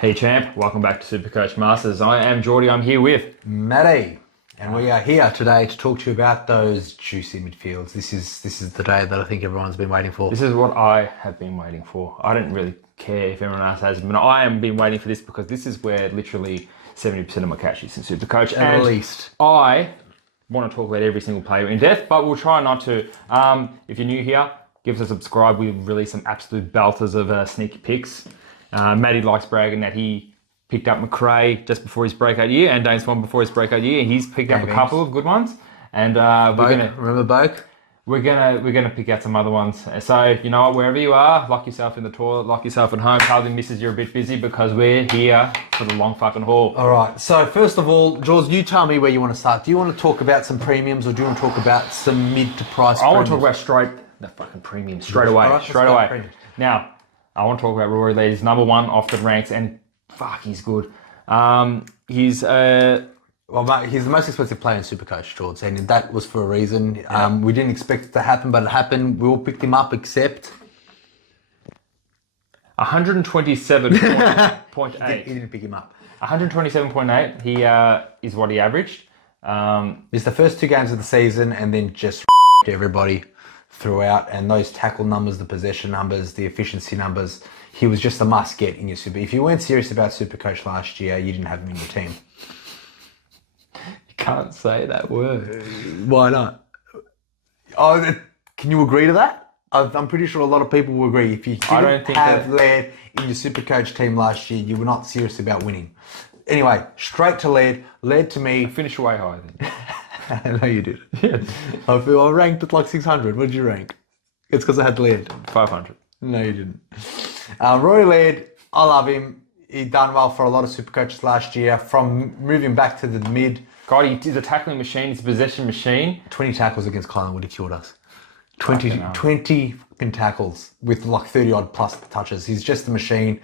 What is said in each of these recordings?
Hey champ, welcome back to Supercoach Masters. I am Jordy, I'm here with Mati, and we are here today to talk to you about those juicy midfields. This is the day that I think everyone's been waiting for. This is what I have been waiting for. I don't really care if everyone else has, but I have been waiting for this because this is where literally 70% of my cash is in Supercoach. At least. I want to talk about every single player in depth, but we'll try not to. If you're new here, give us a subscribe. We release some absolute belters of sneaky picks. Matty likes bragging that he picked up McRae just before his breakout year and Dane Swan before his breakout year. He's picked up a couple of good ones, and Remember Boke? We're gonna pick out some other ones. So you know what, wherever you are, lock yourself in the toilet, lock yourself at home. Tell the missus you're a bit busy because we're here for the long fucking haul. All right. So first of all, George, you tell me where you want to start. Do you want to talk about some premiums, or do you want to talk about some mid to price? I want to talk about the fucking premium straight away. All right, straight away. Now, I want to talk about Rory Laird. He's number one off the ranks, and fuck, he's good. He's Well, mate, he's the most expensive player in Supercoach, George, and that was for a reason. Yeah. We didn't expect it to happen, but it happened. We all picked him up, except 127.8. He didn't pick him up. 127.8. He is what he averaged. It's the first two games of the season, and then just everybody throughout. And those tackle numbers, the possession numbers, the efficiency numbers, he was just a must get in your Super. If you weren't serious about Supercoach last year, you didn't have him in your team. Can't say that word. Why not? Oh, can you agree to that? I'm pretty sure a lot of people will agree. If you didn't have Laird in your Supercoach team last year, you were not serious about winning. Anyway, straight to Laird. Laird to me. Finish way high then. No, you did. Yes. I ranked at like 600. What did you rank? It's because I had Laird. 500. No, you didn't. Rory Laird, I love him. He done well for a lot of Supercoaches last year. From moving back to the mid. God, he's a tackling machine. He's a possession machine. 20 tackles against Collingwood, he killed us. 20 fucking tackles with like 30 odd plus touches. He's just a machine.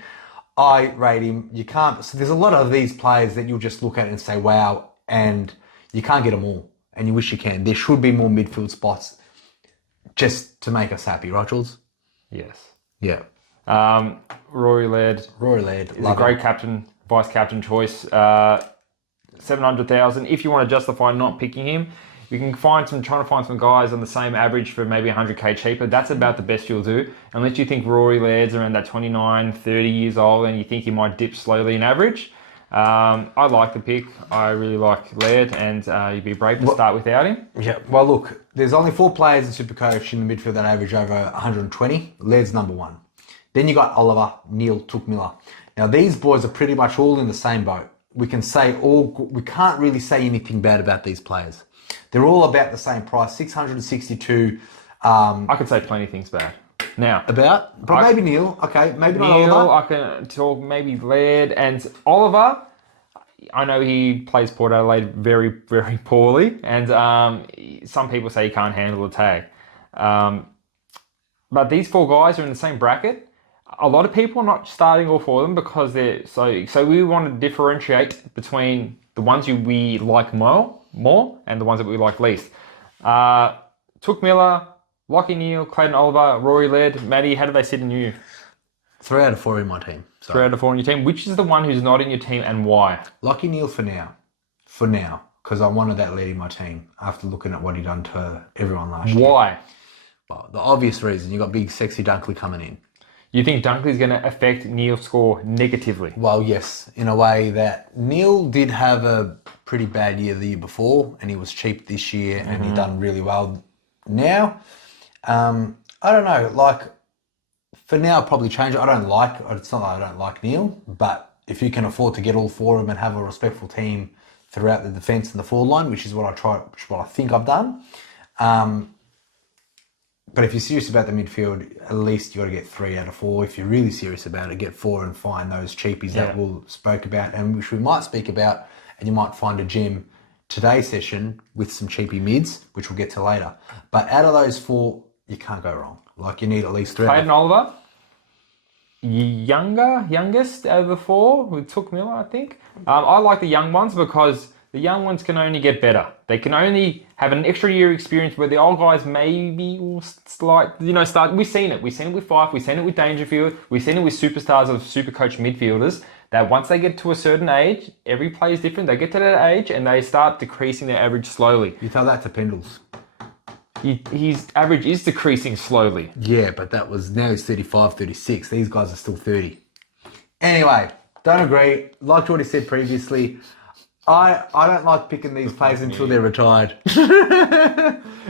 I rate him. You can't. So there's a lot of these players that you'll just look at and say, wow, and you can't get them all. And you wish you can. There should be more midfield spots just to make us happy, right, Jules? Yes. Yeah. Rory Laird. Is a great captain, vice captain choice. 700,000. If you want to justify not picking him, you can trying to find some guys on the same average for maybe 100k cheaper. That's about the best you'll do. Unless you think Rory Laird's around that 29, 30 years old and you think he might dip slowly in average. I like the pick. I really like Laird, and you'd be brave to start without him. Yeah, well, look, there's only 4 players in Supercoach in the midfield that average over 120. Laird's number 1. Then you got Oliver, Neale, Touk Miller. Now, these boys are pretty much all in the same boat. We can't really say anything bad about these players. They're all about the same price, 662. I could say plenty of things bad. Now, maybe Neale. Okay, maybe not Neale, Oliver. I can talk maybe Laird and Oliver. I know he plays Port Adelaide very, very poorly, and some people say he can't handle the tag. But these 4 guys are in the same bracket. A lot of people are not starting all 4 of them because they're so we want to differentiate between the ones we like more and the ones that we like least. Touk Miller, Lachie Neale, Clayton Oliver, Rory Laird, Matty, how do they sit in you? 3 out of 4 in my team. 3 out of 4 in your team. Which is the one who's not in your team and why? Lachie Neale for now, because I wanted that lead in my team after looking at what he done to everyone last year. Why? Well, the obvious reason, you got big sexy Dunkley coming in. You think Dunkley's going to affect Neale's score negatively? Well, yes, in a way that Neale did have a pretty bad year the year before, and he was cheap this year, and he done really well now. I don't know, like, for now, I'll probably change it. It's not that I don't like Neale, but if you can afford to get all 4 of them and have a respectful team throughout the defence and the forward line, which is what I think I've done. But if you're serious about the midfield, at least you got to get 3 out of 4. If you're really serious about it, get 4 and find those cheapies that we'll spoke about and which we might speak about, and you might find a gem today's session with some cheapy mids, which we'll get to later. But out of those 4, you can't go wrong. Like, you need at least 3. Clayton Oliver, youngest out of the 4 with Touk Miller, I think. I like the young ones because the young ones can only get better. They can only have an extra year experience where the old guys maybe will start. We've seen it. We've seen it with Fife. We've seen it with Dangerfield. We've seen it with superstars of Supercoach Midfielders. that once they get to a certain age, every player is different. They get to that age and they start decreasing their average slowly. You tell that to Pendles. His average is decreasing slowly. Yeah, but now he's 35, 36. These guys are still 30. Anyway, don't agree. Like Jordy said previously, I don't like picking these players until they're retired.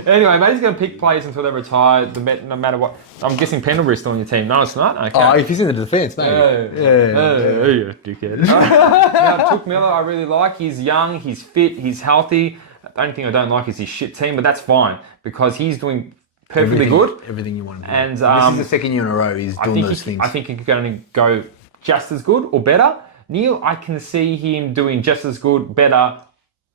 Anyway, mate's going to pick players until they're retired, no matter what. I'm guessing Pendlebury's still on your team. No, it's not. Okay. Oh, if he's in the defence, maybe. Yeah, dickhead. Now, Took Miller, I really like. He's young, he's fit, he's healthy. The only thing I don't like is his shit team, but that's fine because he's doing perfectly good. Everything you want to do. And this is the second year in a row he's doing those things. I think he's going to go just as good or better. Neil, I can see him doing just as good, better,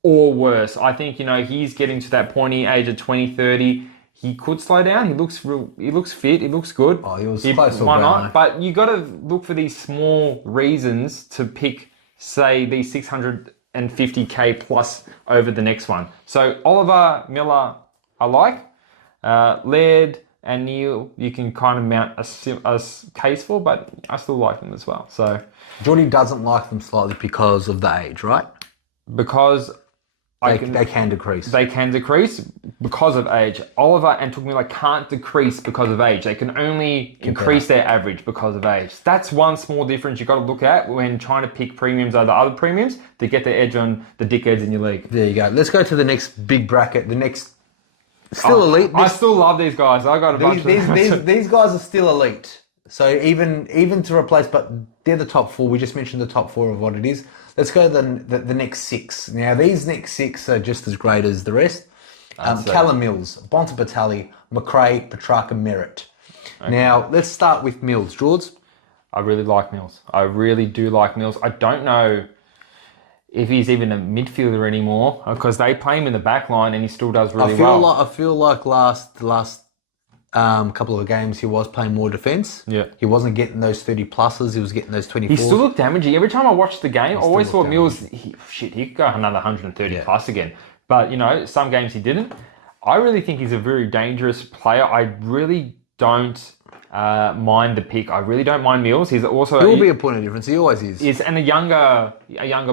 or worse. I think, he's getting to that pointy age of 20, 30. He could slow down. He looks fit. He looks good. Oh, he was close to why brown, not? But you got to look for these small reasons to pick, say, these 650k plus over the next one. So Oliver, Miller, I like. Laird and Neil, you can kind of mount a case for, but I still like them as well. So Jordy doesn't like them slightly because of the age, right? Because they can decrease. They can decrease because of age. Oliver and Took Miller can't decrease because of age. They can only increase their average because of age. That's one small difference you've got to look at when trying to pick premiums over other premiums to get the edge on the dickheads in your league. There you go. Let's go to the next big bracket. The next still elite. I still love these guys. I got a bunch of these guys are still elite. So even to replace, but they're the top four. We just mentioned the top four of what it is. Let's go the next six. Now, these next six are just as great as the rest. Callum Mills, Bontempelli, McRae, Petrarca, Merritt. Okay. Now, let's start with Mills. George? I really like Mills. I really do like Mills. I don't know if he's even a midfielder anymore because they play him in the back line and he still does really well. I feel like last couple of games he was playing more defence. Yeah. He wasn't getting those 30 pluses, he was getting those 24s. He still looked damaging. Every time I watched the game, I always thought Mills, he could go another 130 plus again. But, some games he didn't. I really think he's a very dangerous player. I really don't mind the pick. I really don't mind Mills. He's also... He will be a point of difference. He always is. And a younger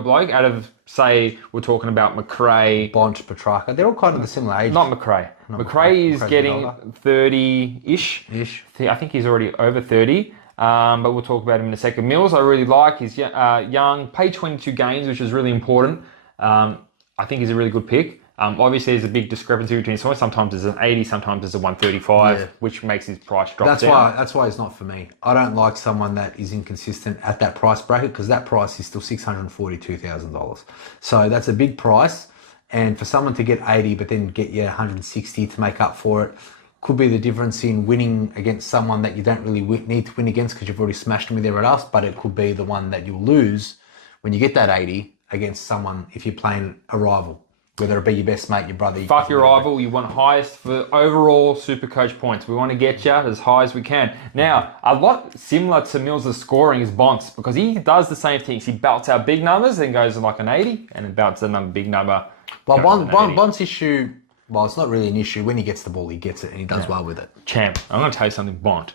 bloke out of, say, we're talking about McRae... Bont, Petrarca. They're all kind of the similar age. Not McRae. McRae is getting 30-ish. I think he's already over 30. But we'll talk about him in a second. Mills, I really like. He's young, played 22 games, which is really important. I think he's a really good pick. Obviously, there's a big discrepancy between sometimes there's an 80, sometimes there's a 135, which makes his price drop down. That's why it's not for me. I don't like someone that is inconsistent at that price bracket because that price is still $642,000. So that's a big price. And for someone to get 80 but then get you 160 to make up for it could be the difference in winning against someone that you don't really need to win against because you've already smashed them with everyone else, but it could be the one that you'll lose when you get that 80 against someone if you're playing a rival. Whether it be your best mate, your brother. Fuck your rival. You want highest for overall Supercoach points. We want to get you as high as we can. Now, a lot similar to Mills' scoring is Bonts because he does the same things. He belts out big numbers, then goes to like an 80, and then belts another big number. Well, Bonts' issue, it's not really an issue. When he gets the ball, he gets it, and he does well with it. Champ, I'm going to tell you something, Bont.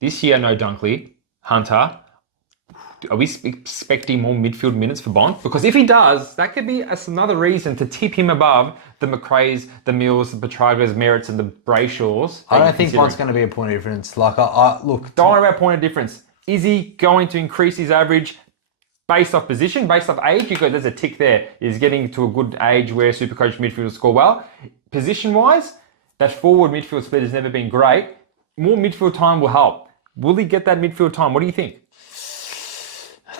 This year, no Dunkley, Hunter. Are we expecting more midfield minutes for Bont? Because if he does, that could be another reason to tip him above the McRaes, the Mills, the Petrarcas, Merritts, and the Brayshaws. I don't think Bont's going to be a point of difference. Look. Don't worry about point of difference. Is he going to increase his average based off position, based off age? There's a tick there. He's getting to a good age where Supercoach midfielders score well. Position-wise, that forward midfield split has never been great. More midfield time will help. Will he get that midfield time? What do you think?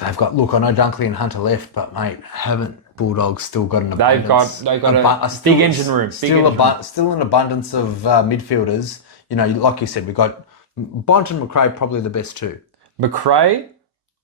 They've got, I know Dunkley and Hunter left, but mate, haven't Bulldogs still got an abundance? They've got a big engine room. Still an abundance of midfielders. Like you said, we've got Bont and McRae, probably the best two. McRae,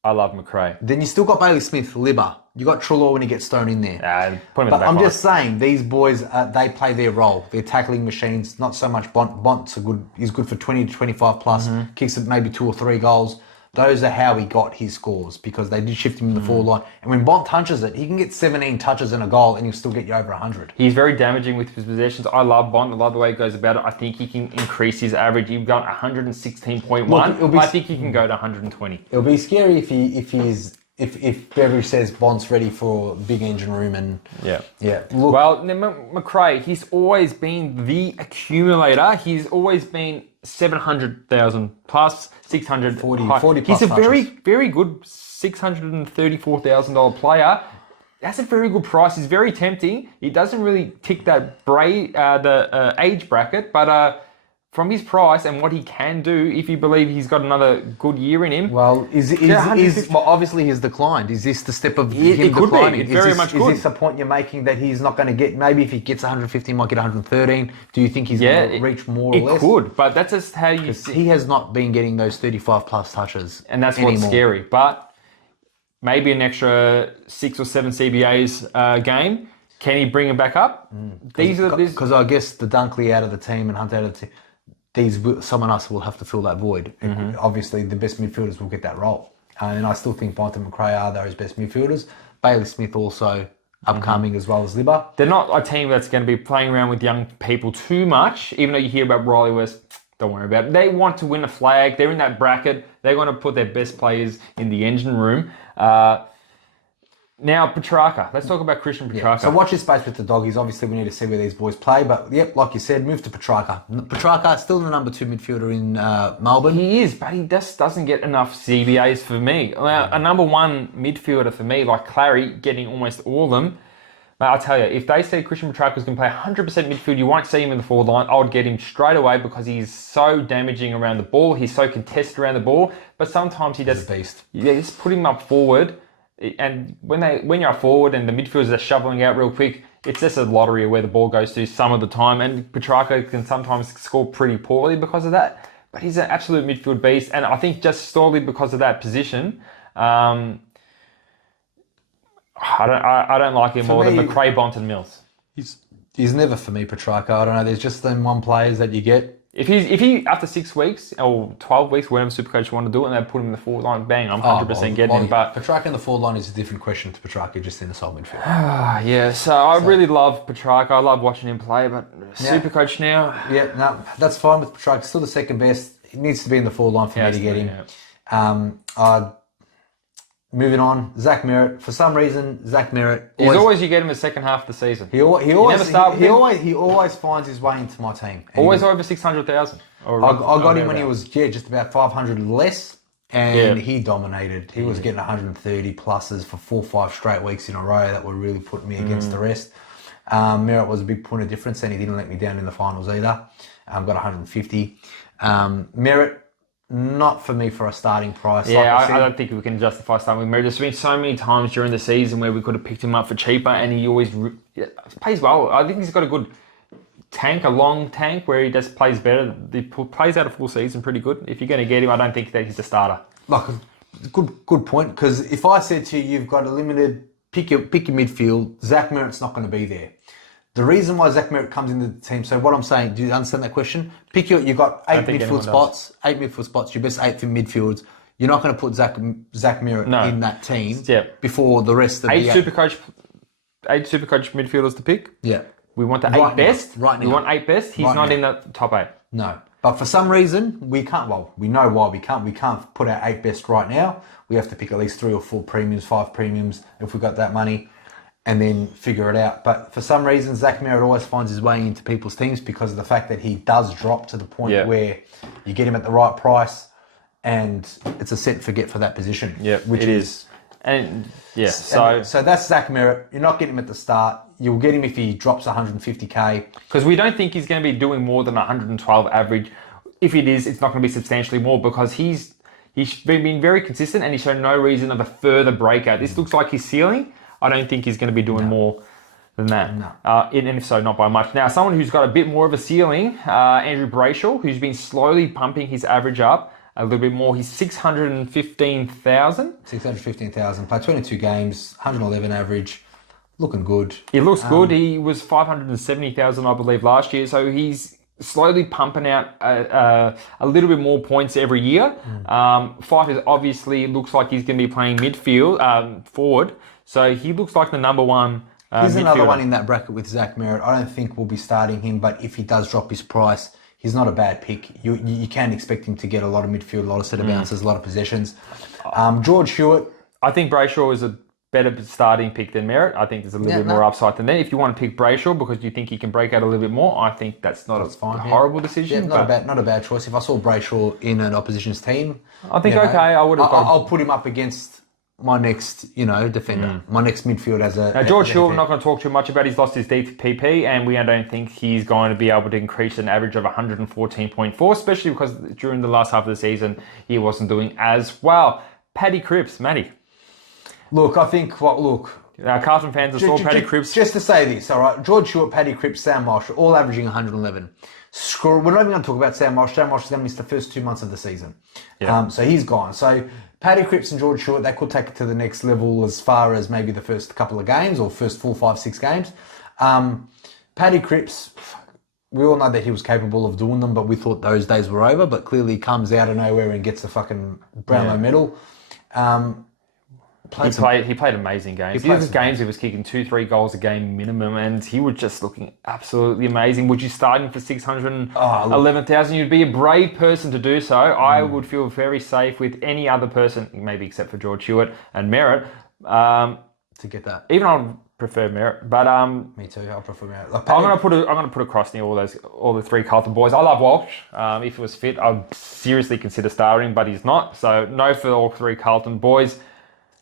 I love McRae. Then you still got Bailey Smith, Libba. You got Trelaw when he gets thrown in there. Put him in the back I'm line. just saying, these boys, they play their role. They're tackling machines, not so much Bont. Bont's he's good for 20 to 25 plus, kicks at maybe 2 or 3 goals. Those are how he got his scores because they did shift him in the forward line. And when Bont touches it, he can get 17 touches and a goal and he'll still get you over 100. He's very damaging with his possessions. I love Bont. I love the way he goes about it. I think he can increase his average. You've got 116.1. I think he can go to 120. It'll be scary if he's if Beveridge says Bond's ready for big engine room and Yeah. Look, Well, McRae, he's always been the accumulator. He's always been 700,000 plus 600. 40 high. plus He's a very, touches. very good $634,000 player. That's a very good price. It's very tempting. He doesn't really tick that age bracket, but from his price and what he can do, if you believe he's got another good year in him. well, obviously he's declined. Is this the step of him it could be. declining? It very much Is could. this the point you're making that he's not going to get? Maybe if he gets 150, he might get 113. Do you think he's going to reach more or less? It could, but that's just how you. He has not been getting those 35 plus touches, And that's anymore. what's scary. But maybe an extra 6 or 7 CBAs game. Can he bring him back up? Because I guess the Dunkley out of the team and Hunt out of the team, someone else will have to fill that void. Obviously, the best midfielders will get that role. And I still think Banter and McRae are those best midfielders. Bailey Smith also upcoming as well as Libba. They're not a team that's going to be playing around with young people too much, even though you hear about Riley West. Don't worry about it. They want to win a flag. They're in that bracket. They're going to put their best players in the engine room. Now, Petrarca. Let's talk about Christian Petrarca. So watch this space with the doggies. Obviously, we need to see where these boys play. But, like you said, move to Petrarca. Petrarca still the number 2 midfielder in Melbourne. He is, but he just doesn't get enough CBAs for me. A number 1 midfielder for me, like Clary, getting almost all of them. But I'll tell you, if they say Christian Petrarca is going to play 100% midfield, you won't see him in the forward line. I would get him straight away because he's so damaging around the ball. He's so contested around the ball. But sometimes he just... He's a beast. Yeah, just put him up forward. And when you're forward and the midfielders are shoveling out real quick, it's just a lottery of where the ball goes to some of the time. And Petrarca can sometimes score pretty poorly because of that. But he's an absolute midfield beast. And I think just solely because of that position, I don't like him more than McRae, Bont and Mills. He's never for me, Petrarca. I don't know. There's just them one players that you get. If he after 6 weeks or 12 weeks, whatever Supercoach want to do it, and they put him in the forward line, bang, I'm 100% getting him. But Petrarca in the forward line is a different question to Petrarca just in the sole midfield. Yeah, so I really love Petrarca. I love watching him play, but Supercoach now. Yeah, no, that's fine with Petrarca. Still the second best. He needs to be in the forward line for me to get him. Yeah. Moving on, Zach Merritt. For some reason, Zach Merritt. You get him the second half of the season. He always finds his way into my team. Always over 600,000. I got him when he was just about 500 less, and he dominated. He was getting 130 pluses for 4 or 5 straight weeks in a row that were really putting me against the rest. Merritt was a big point of difference, and he didn't let me down in the finals either. Got 150. Merritt. Not for me for a starting price. Yeah, I don't think we can justify starting with Merritt. There's been so many times during the season where we could have picked him up for cheaper, and he always plays well. I think he's got a good tank, a long tank, where he just plays better. He plays out a full season pretty good. If you're going to get him, I don't think that he's a starter. Like, good point, because if I said to you, you've got a limited, pick your midfield, Zach Merritt's not going to be there. The reason why Zach Merritt comes into the team, so what I'm saying, do you understand that question? You've got 8 midfield spots, your best 8 for midfields. You're not going to put Zach Merritt in that team before the rest of the... 8 Supercoach midfielders to pick? Yeah. We want the 8 best? Right now. We want 8 best? He's not in the top 8. No. But for some reason, we can't, we know why we can't. We can't put our 8 best right now. We have to pick at least 3 or 4 premiums, 5 premiums, if we've got that money, and then figure it out. But for some reason, Zach Merritt always finds his way into people's teams because of the fact that he does drop to the point where you get him at the right price and it's a set and forget for that position. Yeah, which it is. And so that's Zach Merritt. You're not getting him at the start. You'll get him if he drops 150k. Because we don't think he's going to be doing more than 112 average. If it is, it's not going to be substantially more because he's been very consistent and he's shown no reason of a further breakout. This looks like his ceiling. I don't think he's going to be doing more than that. No. And if so, not by much. Now, someone who's got a bit more of a ceiling, Andrew Brayshaw, who's been slowly pumping his average up a little bit more. He's 615,000. 615,000. Played 22 games, 111 average. Looking good. He looks good. He was 570,000, I believe, last year. So he's slowly pumping out a little bit more points every year. Fife is obviously looks like he's going to be playing midfield, forward. So he looks like the number 1 He's another one in that bracket with Zach Merritt. I don't think we'll be starting him, but if he does drop his price, he's not a bad pick. You can expect him to get a lot of midfield, a lot of set of bounces, a lot of possessions. George Hewitt. I think Brayshaw is a better starting pick than Merritt. I think there's a little bit more upside than that. If you want to pick Brayshaw because you think he can break out a little bit more, I think that's not a horrible decision. Yeah, not a bad choice. If I saw Brayshaw in an opposition's team, I think I would have. I'll put him up against my next, defender, my next midfield as a. Now George Stewart, we're not going to talk too much about. He's lost his DPP, and we don't think he's going to be able to increase an average of 114.4, especially because during the last half of the season he wasn't doing as well. Paddy Cripps, Matty. Look, I think Carlton fans saw Paddy Cripps. Just to say this, all right, George Stewart, Paddy Cripps, Sam Marsh, all averaging 111. We're not even going to talk about Sam Marsh. Sam Marsh is going to miss the first 2 months of the season. Yeah. So he's gone. So Paddy Cripps and George Stewart, they could take it to the next level as far as maybe the first couple of games or first 4, 5, 6 games. Paddy Cripps, we all know that he was capable of doing them, but we thought those days were over, but clearly comes out of nowhere and gets the fucking Brownlow medal. He played amazing games. He was games he was kicking 2-3 goals a game minimum, and he was just looking absolutely amazing. Would you start him for 611,000? You'd be a brave person to do so. I would feel very safe with any other person, maybe except for George Stewart and Merritt, to get that. Even I would prefer Merritt, but me too. I prefer Merritt. I'm gonna put across near all the 3 Carlton boys. I love Walsh. If he was fit, I'd seriously consider starting, but he's not. So no for all 3 Carlton boys.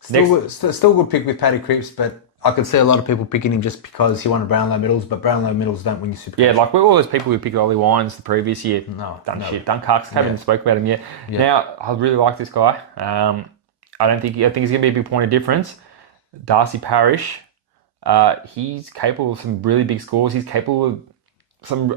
Still good pick with Paddy Cripps, but I could see a lot of people picking him just because he won Brownlow medals, but Brownlow medals don't win you Supercoach. Yeah, like all those people who picked Ollie Wines the previous year. Shit. Done Carks. Haven't even spoke about him yet. Yeah. Now, I really like this guy. I think he's going to be a big point of difference. Darcy Parish, he's capable of some really big scores. He's capable of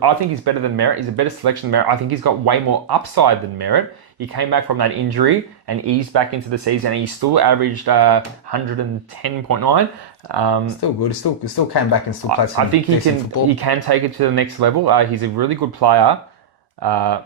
I think he's better than Merritt. He's a better selection than Merritt. I think he's got way more upside than Merritt. He came back from that injury and eased back into the season, and he still averaged 110.9. Still good. He still came back and still played some decent football. He can take it to the next level. He's a really good player. I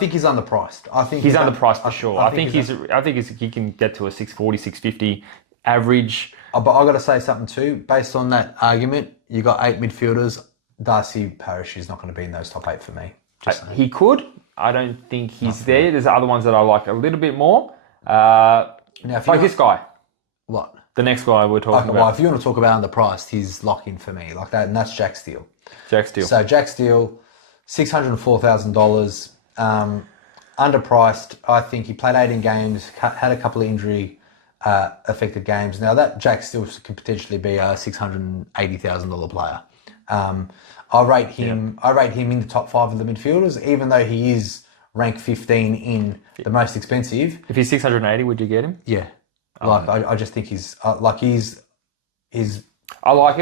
think he's underpriced. He's underpriced for sure. I think he can get to a 640, 650 average. But I got to say something too. Based on that argument, you got 8 midfielders. Darcy Parish is not going to be in those top 8 for me. He could. I don't think he's there. There's other ones that I like a little bit more. This guy. What? The next guy we're talking about. Well, if you want to talk about underpriced, he's locked in for me. Like that, and that's Jack Steele. So Jack Steele, $604,000. Underpriced. I think he played 18 games, had a couple of injury affected games. Now that Jack Steele could potentially be a $680,000 player. I rate him in the top 5 of the midfielders, even though he is ranked 15 in the most expensive. If he's 680, would you get him? Yeah. I just think he's. I like him.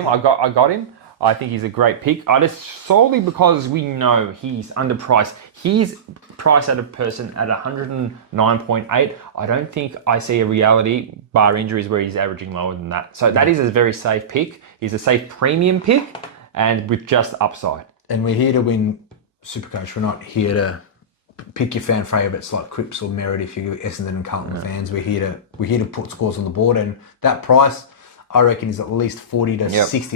I got him. I think he's a great pick. Solely because we know he's underpriced. He's priced at a person at 109.8. I don't think I see a reality, bar injuries, where he's averaging lower than that. So that is a very safe pick. He's a safe premium pick, and with just upside. And we're here to win Supercoach. We're not here to pick your fan favourites like Cripps or Merritt if you're Essendon and Carlton fans. We're here to put scores on the board, and that price, I reckon, is at least $40,000 to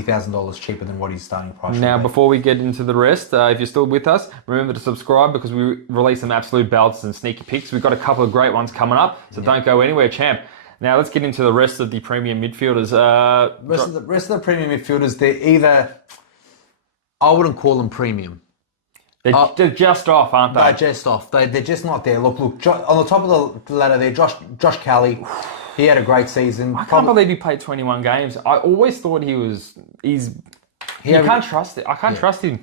$60,000 cheaper than what his starting price. Now, before we get into the rest, if you're still with us, remember to subscribe because we release some absolute belts and sneaky picks. We've got a couple of great ones coming up, so don't go anywhere, champ. Now, let's get into the rest of the premium midfielders. Rest of the premium midfielders, they're either... I wouldn't call them premium. They're just off, aren't they? They're just off. They're just not there. Look, on the top of the ladder there, Josh Kelly, he had a great season. I can't believe he played 21 games. I always thought you can't trust it. I can't trust him.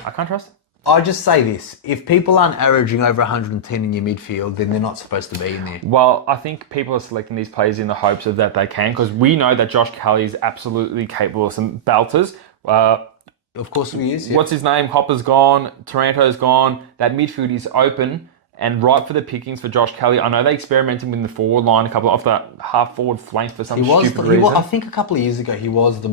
I just say this. If people aren't averaging over 110 in your midfield, then they're not supposed to be in there. Well, I think people are selecting these players in the hopes of that they can, because we know that Josh Kelly is absolutely capable of some belters. Of course he is. Yeah. What's his name? Hopper's gone. Taranto's gone. That midfield is open and ripe for the pickings for Josh Kelly. I know they experimented with the forward line, a couple off the half forward flank for some stupid reason. I think a couple of years ago he was the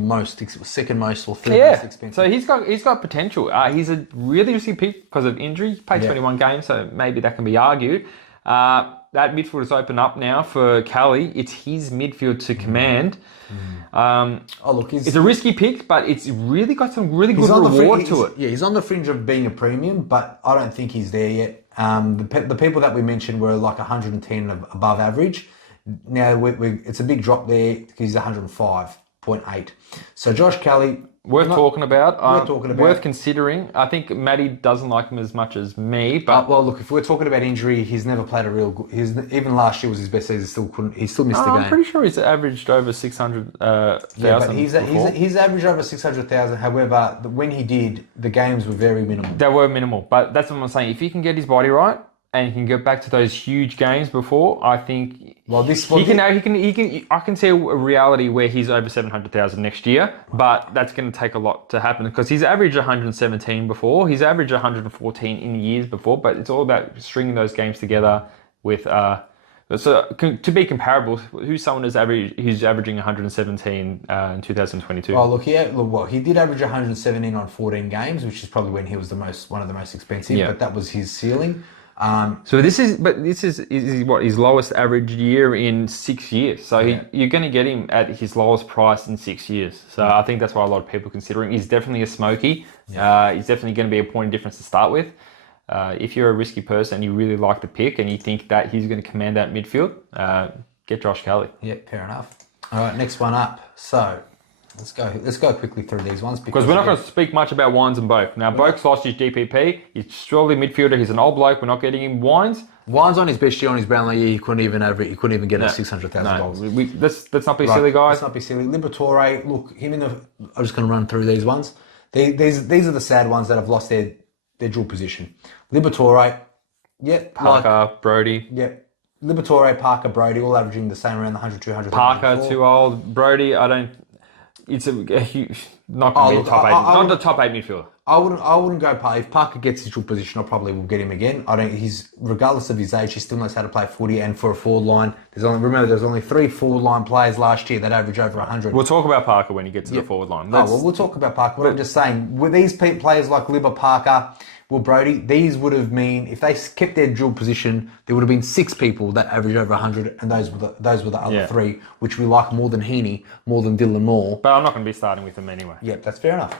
second most or third most expensive. So he's got potential. He's a really risky pick because of injury. He played 21 games, so maybe that can be argued. That midfield is open up now for Kelly. It's his midfield to command. It's a risky pick, but it's really got some really good reward to it. Yeah, he's on the fringe of being a premium, but I don't think he's there yet. The people that we mentioned were like 110 above average. Now, it's a big drop there because he's 105.8. So Josh Kelly... Worth talking about. Worth considering. I think Matty doesn't like him as much as me, but well, look, if we're talking about injury, he's never played a real good. Even last year was his best season. He still missed the game. I'm pretty sure he's averaged over 600,000. Yeah, but he's averaged over 600,000. However, when he did, the games were very minimal. They were minimal, but that's what I'm saying. If he can get his body right and he can get back to those huge games before, I think. Well, I can see a reality where he's over 700,000 next year, but that's going to take a lot to happen because he's averaged 117 before. He's averaged 114 in years before, but it's all about stringing those games together with. So to be comparable, who's someone who's averaging 117 in 2022? Oh, look, he did average 117 on 14 games, which is probably when he was one of the most expensive. Yeah. But that was his ceiling. So this is what his lowest average year in 6 years. So you're going to get him at his lowest price in 6 years. So I think that's why a lot of people are considering. He's definitely a smoky. Yeah. He's definitely going to be a point of difference to start with. If you're a risky person and you really like the pick and you think that he's going to command that midfield, get Josh Kelly. Yeah, fair enough. All right, next one up. So let's go quickly through these ones because we're not going to speak much about Wines and Boak. Now, Boak's lost his DPP. He's surely a midfielder. He's an old bloke. We're not getting him. Wines on his best year on his Brownlow year. He couldn't even get $600,000. Let's not be silly, guys. Let's not be silly. Liberatore, look, I'm just going to run through these ones. These are the sad ones that have lost their dual position. Liberatore, Parker, Brody. Liberatore, Parker, Brody, all averaging the same around the 100, 200. Parker, too old. Brody, I don't. It's a huge, not going to be a top eight. Not the top eight midfielder. I wouldn't go Parker. If Parker gets his dual position, I probably will get him again. He's regardless of his age, he still knows how to play footy. And for a forward line, there's only 3 forward line players last year that average over 100. We'll talk about Parker when he gets to the forward line. We'll talk about Parker. But I'm just saying, with these players like Libba, Parker, Brody, these would have been, if they kept their dual position, there would have been 6 people that average over 100, and those were the other 3, which we like more than Heaney, more than Dylan Moore. But I'm not going to be starting with them anyway. Yep, that's fair enough.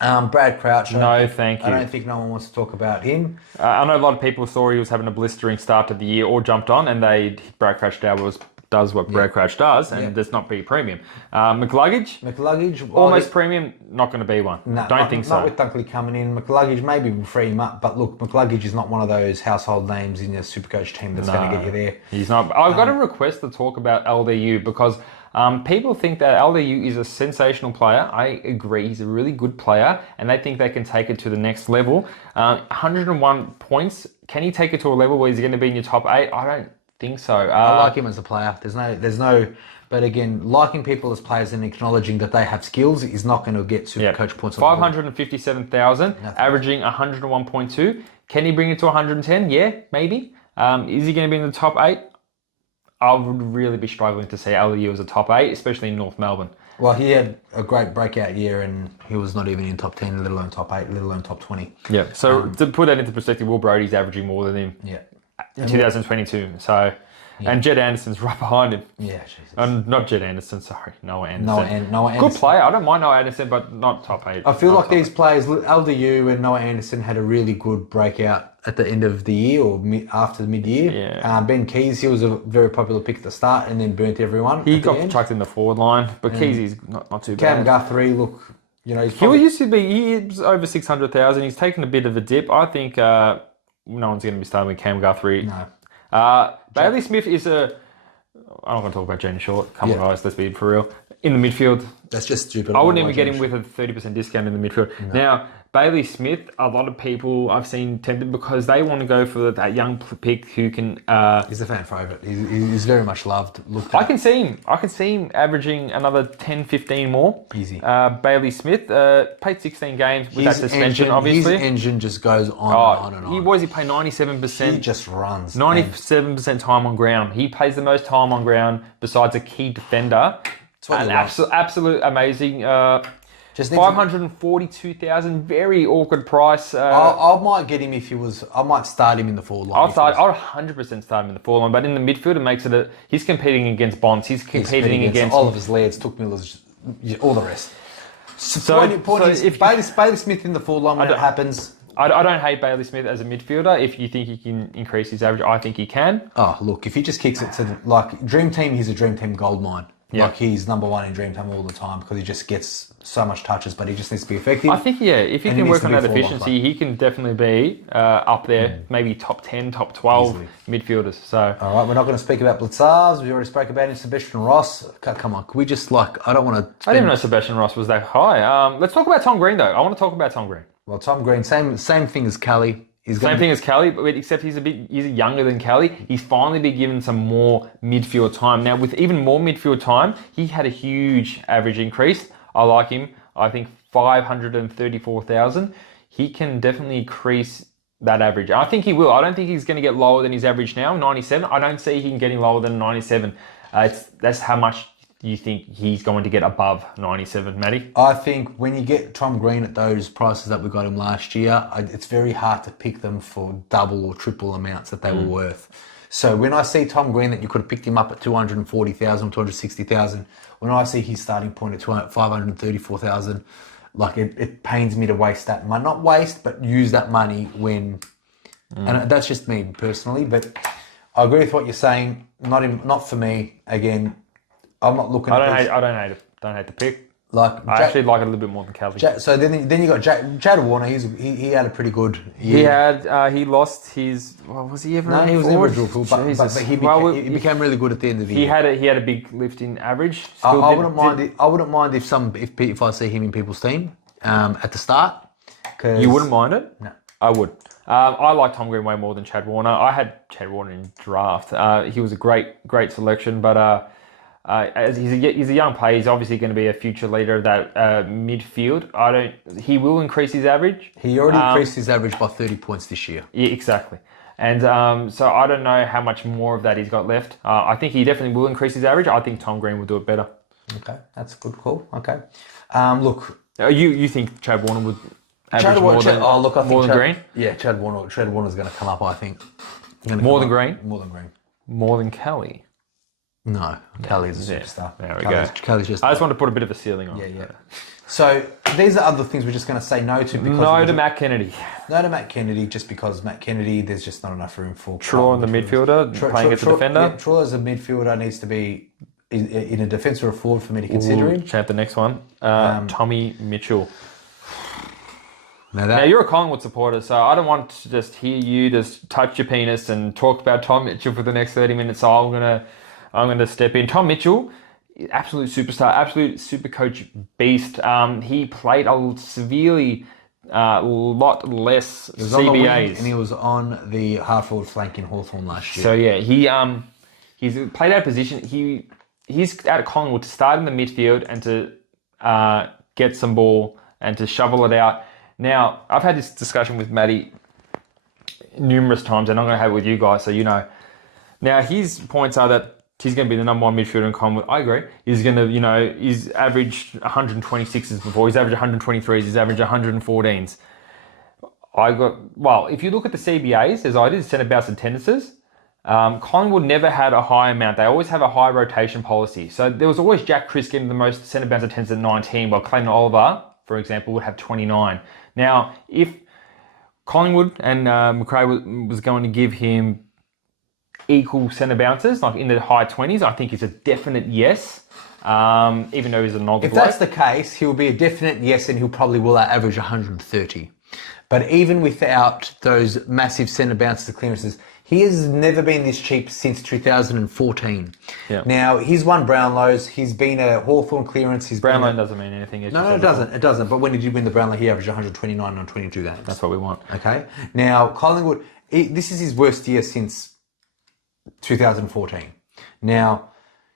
Brad Crouch. No, thank you. I don't think no one wants to talk about him. I know a lot of people thought he was having a blistering start to the year or jumped on, and Brad Crouch does what Brad Crouch does, and does not be premium. McLuggage, almost premium, not going to be one. Don't think so. Not with Dunkley coming in. McLuggage, maybe we'll free him up, but look, McLuggage is not one of those household names in your Supercoach team that's going to get you there. He's not. I've got a request to talk about LDU because people think that LDU is a sensational player. I agree, he's a really good player, and they think they can take it to the next level. 101 points. Can he take it to a level where he's going to be in your top 8? I don't think so. I like him as a player. There's no. But again, liking people as players and acknowledging that they have skills is not going to get Supercoach points. 557,000, averaging 101.2. Can he bring it to 110? Yeah, maybe. Is he going to be in the top 8? I would really be struggling to see LDU as a top 8, especially in North Melbourne. Well, he had a great breakout year and he was not even in top 10, let alone top 8, let alone top 20. Yeah, so to put that into perspective, Will Brody's averaging more than him in 2022. So, and Jed Anderson's right behind him. Yeah, Jesus. Not Jed Anderson, sorry, Noah Anderson. Noah Anderson. Good player. I don't mind Noah Anderson, but not top 8. I feel like these players, LDU and Noah Anderson, had a really good breakout at the end of the year or after the mid-year. Yeah. Ben Keys, he was a very popular pick at the start and then burnt everyone. He got chucked in the forward line, but Keys is not too Cam bad. Guthrie, look, he's probably... He was over 600,000. He's taken a bit of a dip. I think no one's going to be starting with Cam Guthrie. No. Bailey Smith is a... I'm not going to talk about Jane Short. Come on, guys, let's be for real. In the midfield. That's just stupid. I wouldn't even get him with a 30% discount in the midfield. No. Now, Bailey Smith, a lot of people I've seen tempted because they want to go for that young pick who can... he's a fan favourite. He's very much loved. I can see him averaging another 10, 15 more. Easy. Bailey Smith played 16 games with that suspension, obviously. His engine just goes on and on. He played 97%. He just runs. 97% time on ground. He plays the most time on ground besides a key defender. An absolute amazing... Just 542,000, very awkward price. I might get him if he was. I might start him in the forward line. I'll 100% start him in the forward line, but in the midfield, it makes it he's competing against Bonds. He's competing against Oliver's Laird's, Took Miller's, all the rest. Point is, if Bailey Smith in the forward line when it happens. I don't hate Bailey Smith as a midfielder. If you think he can increase his average, I think he can. Oh, look, if he just kicks it to, like, Dream Team, he's a Dream Team goldmine. Yeah. Like, he's number one in Dream Team all the time because he just gets so much touches, but he just needs to be effective. I think, if he And he can needs work to on be that a forward efficiency, he can definitely be up there, maybe top 10, top 12 Easily. midfielders. So, All right, we're not going to speak about Blitzars. We already spoke about him, Sebastian Ross. Come on, can we just, like, I don't want to... I didn't know Sebastian Ross was that high. Let's talk about Tom Green, though. I want to talk about Tom Green. Well, Tom Green, same thing as Kelly. Same thing as Kelly, but except he's younger than Kelly. He's finally been given some more midfield time. Now, with even more midfield time, he had a huge average increase. I like him. I think 534,000. He can definitely increase that average. I think he will. I don't think he's going to get lower than his average now, 97. I don't see him getting lower than 97. That's how much you think he's going to get above 97, Matty? I think when you get Tom Green at those prices that we got him last year, it's very hard to pick them for double or triple amounts that they were worth. So when I see Tom Green that you could have picked him up at 240,000, 260,000, when I see his starting point at 534,000, like it pains me to waste that money. Not waste, but use that money when... And that's just me personally, but I agree with what you're saying. Not for me. Again, I'm not looking at this. I don't hate the pick. Like I actually like it a little bit more than Kelly. So then you got Chad Warner. He had a pretty good year. He He lost his. Well, was he ever? No, he was never a drill pool, but he became really good at the end of the year. He had a big lift in average. I wouldn't mind if I see him in people's team at the start. You wouldn't mind it? No, I would. I like Tom Green way more than Chad Warner. I had Chad Warner in draft. He was a great selection, but. He's a young player. He's obviously going to be a future leader of that midfield. He will increase his average. He already increased his average by 30 points this year. Yeah, exactly. And so I don't know how much more of that he's got left. I think he definitely will increase his average. I think Tom Green will do it better. Okay, that's a good call. Okay, look. You think Chad Warner would average more than Green? Yeah, Chad Warner's going to come up. I think more than Green. More than Green. More than Kelly. No, Kelly's a superstar. There we go. Kelly's I just want to put a bit of a ceiling on. Yeah. So these are other things we're just going to say no to. No to Matt Kennedy. No to Matt Kennedy, just because Matt Kennedy, there's just not enough room for. Traw on the midfielder, playing as a defender. Yeah, Traw as a midfielder needs to be in a defence or a forward for me to consider him. Champ, the next one. Tommy Mitchell. Now you're a Collingwood supporter, so I don't want to just hear you just touch your penis and talk about Tom Mitchell for the next 30 minutes, so I'm going to step in. Tom Mitchell, absolute superstar, absolute Supercoach beast. He played a severely lot less CBAs. And he was on the half-forward flank in Hawthorn last year. So yeah, he's played out of position. He's out of Collingwood to start in the midfield and to get some ball and to shovel it out. Now, I've had this discussion with Matty numerous times, and I'm going to have it with you guys, so you know. Now, his points are that he's going to be the number one midfielder in Collingwood. I agree. He's going to, he's averaged 126s before. He's averaged 123s. He's averaged 114s. If you look at the CBAs, as I did, centre bounce attendances, Collingwood never had a high amount. They always have a high rotation policy. So there was always Jack Chris getting the most centre bounce attendance at 19, while Clayton Oliver, for example, would have 29. Now, if Collingwood and McRae was going to give him equal centre bounces, like in the high 20s, I think it's a definite yes, even though he's a nog. If that's the case, he'll be a definite yes, and he'll probably will average 130. But even without those massive centre bounces and clearances, he has never been this cheap since 2014. Yeah. Now, he's won Brownlows. He's been a Hawthorn clearance. Brownlow doesn't mean anything. No, it doesn't. It doesn't. But when did you win the Brownlow? He averaged 129 on 22 games. That's what we want. Okay. Now, Collingwood, this is his worst year since 2014. Now,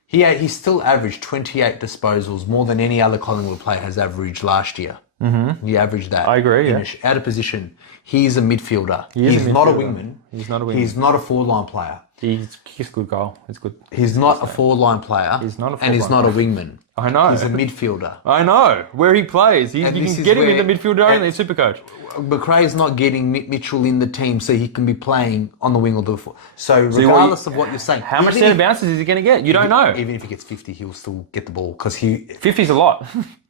he still averaged 28 disposals, more than any other Collingwood player has averaged last year. Mm-hmm. He averaged that. I agree, yeah. Out of position. He's a midfielder. He's not a wingman. He's not a wingman. He's not a forward-line player. He's good goal. It's good. He's not a forward-line player. He's not a forward-line and he's not a wingman. I know. He's a midfielder. I know. Where he plays. You can get him in the midfielder only in Supercoach. McRae's not getting Mitchell in the team so he can be playing on the wing or the foot. So regardless of what you're saying. How much centre bounces is he going to get? You don't know. Even if he gets 50, he'll still get the ball because 50's a lot.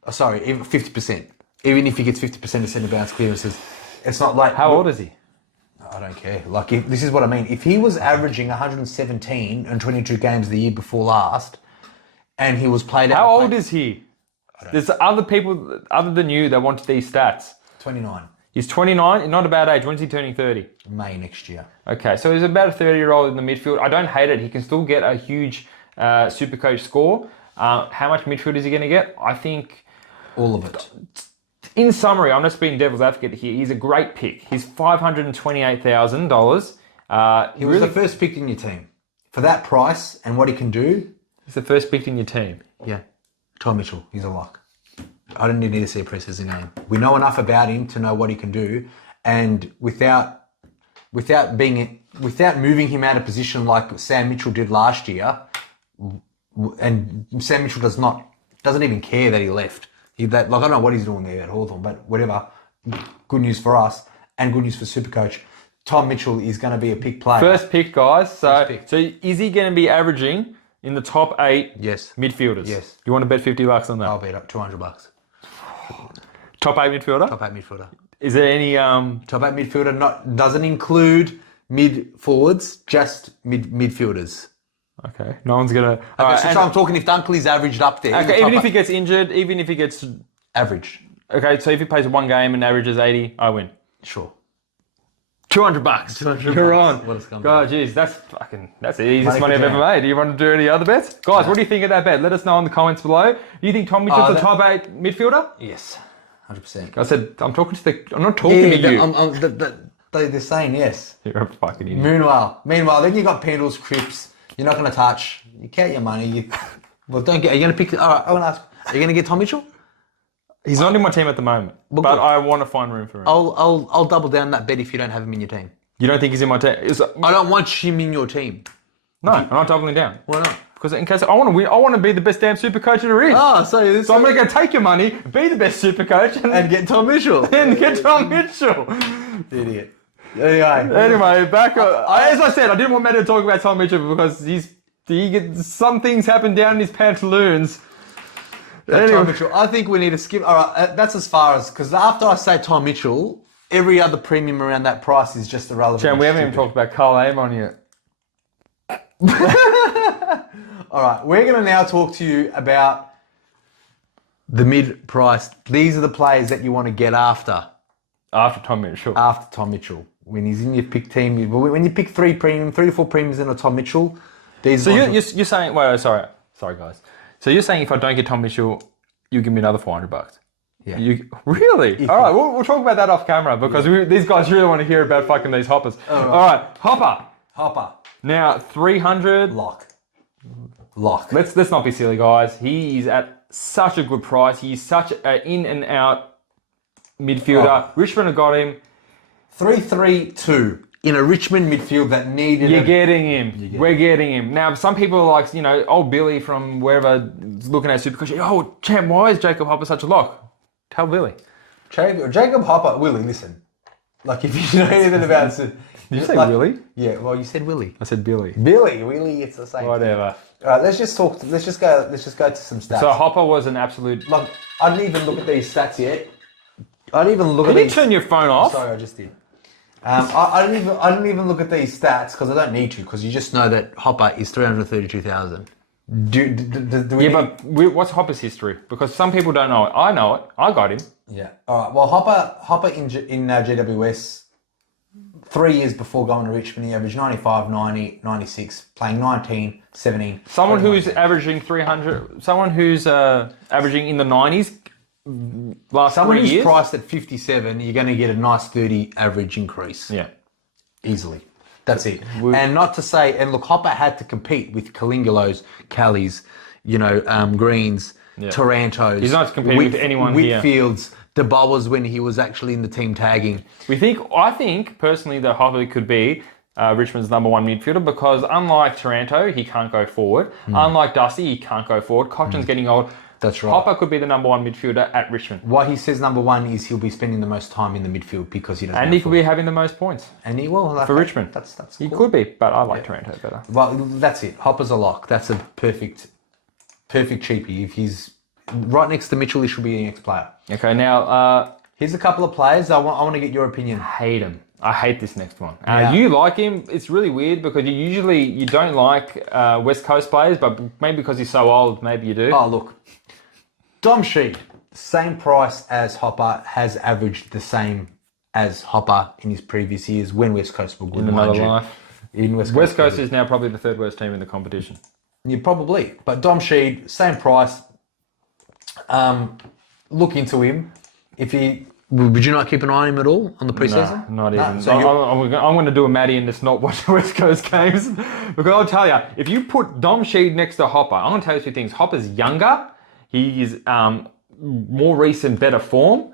Sorry, 50%. Even if he gets 50% of centre bounce clearances, It's not like... How old is he? I don't care. Like, this is what I mean. If he was averaging 117 and 22 games the year before last, and he was played... How old is he? There's other people other than you that want these stats. 29. He's 29, not a bad age. When's he turning 30? May next year. Okay, so he's about a 30-year-old in the midfield. I don't hate it. He can still get a huge Supercoach score. How much midfield is he going to get? I think... All of it. In summary, I'm just being devil's advocate here. He's a great pick. He's $528,000. He was the first pick in your team. For that price and what he can do... He's the first pick in your team. Yeah. Tom Mitchell, he's a lock. I don't need to see a preseason game. We know enough about him to know what he can do, and without moving him out of position like Sam Mitchell did last year, and Sam Mitchell doesn't even care that he left. I don't know what he's doing there at Hawthorn, but whatever. Good news for us and good news for Supercoach. Tom Mitchell is going to be a pick player. First pick, guys. So is he going to be averaging in the top 8 midfielders? Yes. You want to bet $50 on that? I'll bet up $200. Top 8 midfielder? Top 8 midfielder. Is there any... Top 8 midfielder doesn't include mid forwards, just midfielders. Okay, no one's going to... Okay, so I'm talking if Dunkley's averaged up there. Okay, even if he gets injured, even if he gets... Average. Okay, so if he plays one game and averages 80, I win. Sure. $200. You're on. What a scumbag. God, jeez, that's the easiest money I've ever made. Do you want to do any other bets? Guys, what do you think of that bet? Let us know in the comments below. Do you think Tom Mitchell's the top 8 midfielder? Yes, 100%. I said, I'm not talking to you. They're saying yes. You're a fucking idiot. Meanwhile, then you got Pendles, Cripps. You're not going to touch. You count your money. Are you going to pick... All right, I want to ask, are you going to get Tom Mitchell? He's not in my team at the moment, but I want to find room for him. I'll double down that bet if you don't have him in your team. You don't think he's in my team? I don't want him in your team. No, I'm not doubling down. Why not? Because in case I want to win, I want to be the best damn super coach there is. Oh, so I'm going to go take your money, be the best super coach, and get Tom Mitchell. And get Tom Mitchell. Idiot. Anyway, back. As I said, I didn't want Matt to talk about Tom Mitchell because some things happen down in his pantaloons. Anyway. Tom Mitchell. I think we need to skip. All right, that's as far as, because after I say Tom Mitchell, every other premium around that price is just irrelevant. Chan, we haven't even talked about Carl Amon yet. All right, we're going to now talk to you about the mid-price. These are the players that you want to get after. After Tom Mitchell. After Tom Mitchell. When he's in your pick team, when you pick 3 to 4 premiums in a Tom Mitchell, these. So you're saying? Well, sorry guys. So you're saying if I don't get Tom Mitchell, you give me another $400? Yeah. Really? All right, we'll talk about that off camera because these guys really want to hear about fucking these hoppers. All right, Hopper. Now 300. Lock. Let's not be silly, guys. He is at such a good price. He's such an in and out midfielder. Richmond have got him. 3-3-2 in a Richmond midfield that needed. You're getting him. We're getting him. Now, some people are like, old Billy from wherever is looking at Supercoach. Oh, champ, why is Jacob Hopper such a lock? Tell Billy. Jacob Hopper, Willie, listen. Like, if you know anything about it. Did you say Willie? Yeah, well, you said Willie. I said Billy. Willie, it's the same. Whatever. All right, let's just go to some stats. So Hopper was an absolute. Like, I didn't even look at these stats yet. I didn't even look at these. these. Can you turn your phone off? Sorry, I just did. I didn't even look at these stats because I don't need to, because you just know that Hopper is 332,000. But what's Hopper's history? Because some people don't know it. I know it. I got him. Yeah. All right. Well, Hopper in GWS 3 years before going to Richmond, he averaged 95, 90, 96, playing 19, 17. Someone who's averaging 300. Someone who's averaging in the 90s. Someone who's priced at 57, you're going to get a nice 30 average increase. Yeah. Easily. That's it. And not to say, and look, Hopper had to compete with Kalingalos, Callies, Greens, Tarantos. He's not competing with anyone here. Whitfields, DeBowers when he was actually in the team tagging. I think personally that Hopper could be Richmond's number 1 midfielder because unlike Taranto, he can't go forward. Unlike Dusty, he can't go forward. Cochin's getting old. That's right. Hopper could be the number 1 midfielder at Richmond. Why he says number 1 is he'll be spending the most time in the midfield because he doesn't. And he could be having the most points. And he will for Richmond. That's he cool. could be, but I like Taranto better. Well, that's it. Hopper's a lock. That's a perfect cheapie. If he's right next to Mitchell, he should be an ex-player. Okay, now Here's a couple of players. I want to get your opinion. Hate him. I hate this next one. Yeah. You like him. It's really weird because you don't like West Coast players, but maybe because he's so old, maybe you do. Oh, look. Dom Sheed, same price as Hopper, has averaged the same as Hopper in his previous years when West Coast were good. In another life. In West Coast is now probably the third worst team in the competition. Yeah, probably. But Dom Sheed, same price. Look into him. Would you not keep an eye on him at all on the preseason? No, not even. So I'm going to do a Matty and just not watch the West Coast games. Because I'll tell you, if you put Dom Sheed next to Hopper, I'm going to tell you two things. Hopper's younger. He is more recent, better form,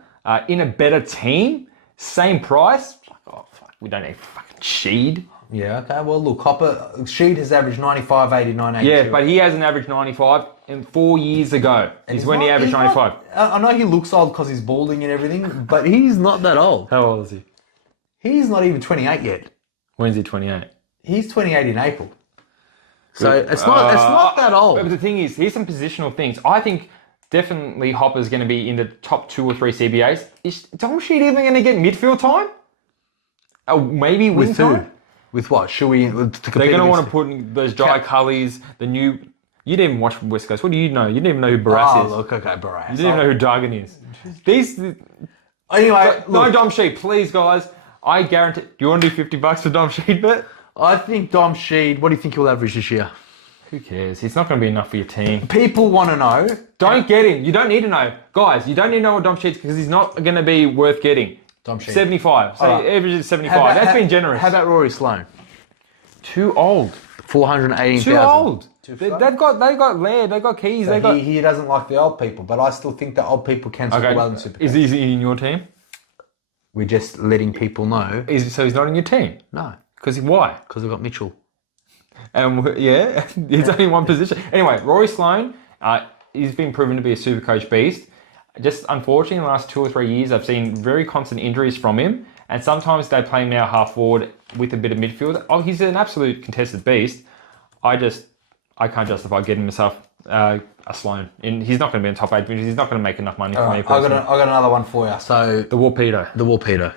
in a better team, same price. Oh, fuck, we don't need fucking Sheed. Yeah, okay. Well, look, Sheed has averaged 95, 89, 82. Yeah, but he hasn't averaged 95 in 4 years ago. Is when he averaged 95. I know he looks old because he's balding and everything, but he's not that old. How old is he? He's not even 28 yet. When's he 28? He's 28 in April. So it's not that old. But the thing is, here's some positional things. I think definitely Hopper's going to be in the top 2 or 3 CBAs. Is Dom Sheed even going to get midfield time? Maybe wing With time? who? With what? Should we? They're going to want to put in those Jai Cullies, the new... You didn't even watch West Coast. What do you know? You didn't even know who Barras is. Look, okay, Barras. You didn't even know who Duggan is. Anyway, no Dom Sheed, please, guys. I guarantee... Do you want to do $50 for Dom Sheed, bet? I think Dom Sheed, what do you think he'll average this year? Who cares? He's not going to be enough for your team. People want to know. Don't get him. You don't need to know. Guys, you don't need to know what Dom Sheed's because he's not going to be worth getting. Dom Sheed. 75. So average is 75. That's been generous. How about Rory Sloane? Too old. 418,000. Too old. They've got Laird, they've got Keys, So he doesn't like the old people, but I still think that old people can score well in Supercoach. Is he in your team? We're just letting people know. So he's not in your team? No. Why? Because we've got Mitchell. He's only one position. Anyway, Rory Sloane, he's been proven to be a Supercoach beast. Just unfortunately, in the last 2 or 3 years, I've seen very constant injuries from him. And sometimes they play him now half forward with a bit of midfield. Oh, he's an absolute contested beast. I can't justify getting myself a Sloane. And he's not going to be in top 8 because he's not going to make enough money for me. I got another one for you. So the Warpedo.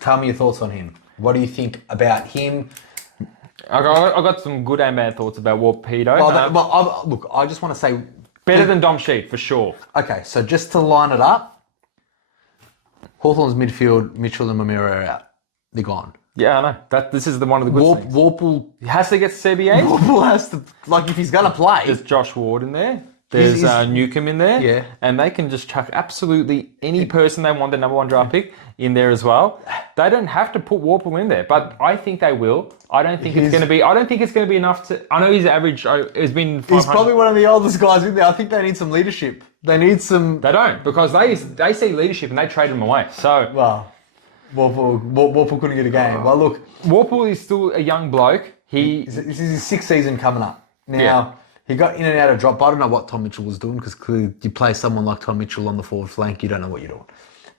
Tell me your thoughts on him. What do you think about him? I got some good and bad thoughts about Warpedo. Look, I just want to say... Better than Dom Sheed, for sure. Okay, so just to line it up, Hawthorn's midfield, Mitchell and Mamira are out. They're gone. Yeah, I know. This is one of the good things. Warple... He has to get CBA. Warple has to... Like, if he's going to play... There's Josh Ward in there. There's Newcomb in there. Yeah. And they can just chuck absolutely any person they want, the number 1 draft pick, in there as well. They don't have to put Warple in there, but I think they will. I don't think it's going to be enough to... I know his average has been 500. He's probably one of the oldest guys in there. I think they need some leadership. They need some... They don't, because they see leadership and they trade him away. So... Well, Warple couldn't get a game. Well, look... Warple is still a young bloke. This is his 6th season coming up. Now... He got in and out of drop. I don't know what Tom Mitchell was doing because clearly you play someone like Tom Mitchell on the forward flank, you don't know what you're doing.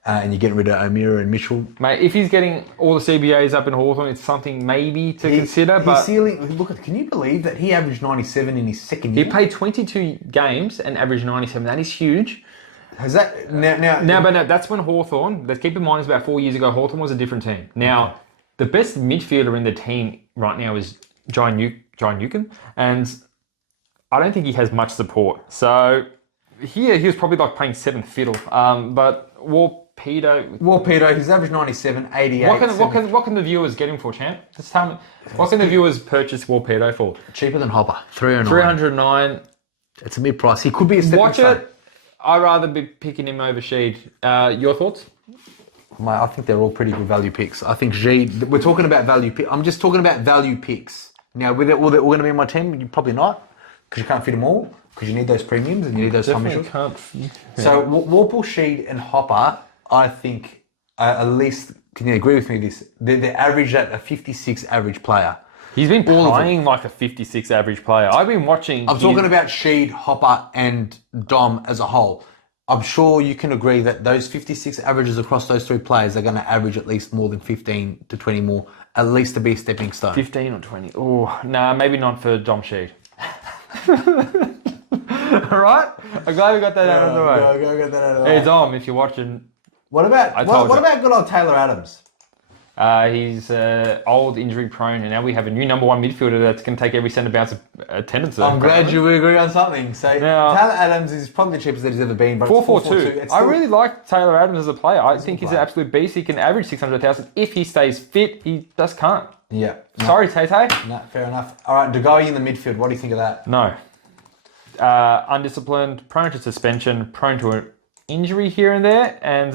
And you're getting rid of O'Meara and Mitchell. Mate, if he's getting all the CBAs up in Hawthorn, it's something maybe to consider. But can you believe that he averaged 97 in his second year? He played 22 games and averaged 97. That is huge. Has that now? No, that's when Hawthorn. Let's keep in mind, it's about 4 years ago. Hawthorn was a different team. Now, the best midfielder in the team right now is Jai Newcomb, and I don't think he has much support. So here he was probably like playing 7th fiddle. But Warpedo, he's averaged 97, 88. What can the viewers get him for, champ? Just tell me. What can the viewers purchase Warpedo for? Cheaper than Hopper, 309. 309. It's a mid price. He could be a stepping stone. Watch it. I'd rather be picking him over Sheed. Your thoughts? Mate, I think they're all pretty good value picks. I think Sheed. We're talking about value picks. I'm just talking about value picks. Now, with it all going to be in my team, probably not. Because you can't fit them all, because you need those premiums and you need those Definitely Tom Mitchells. So Warple, Sheed and Hopper, I think, at least, can you agree with me this? They're averaged at a 56 average player. He's been playing like a 56 average player. I've been watching... I'm talking about Sheed, Hopper and Dom as a whole. I'm sure you can agree that those 56 averages across those 3 players are going to average at least more than 15 to 20 more, at least to be a stepping stone. 15 or 20. Oh, nah, maybe not for Dom Sheed. Alright? I'm glad we got that out of the way. Go get that out of the way. Hey Dom, if you're watching, What about good old Taylor Adams? He's old, injury prone, and now we have a new number one midfielder that's going to take every centre bounce of attendance. I'm glad you agree on something. So now, Taylor Adams is probably the cheapest that he's ever been. But 4-4-2. I really like Taylor Adams as a player. I think he's an absolute beast. He can average 600,000 if he stays fit. He just can't. Yeah. No. Sorry, Tay-Tay. No, fair enough. All right, Degoe in the midfield. What do you think of that? No. Undisciplined, prone to suspension, prone to an injury here and there, and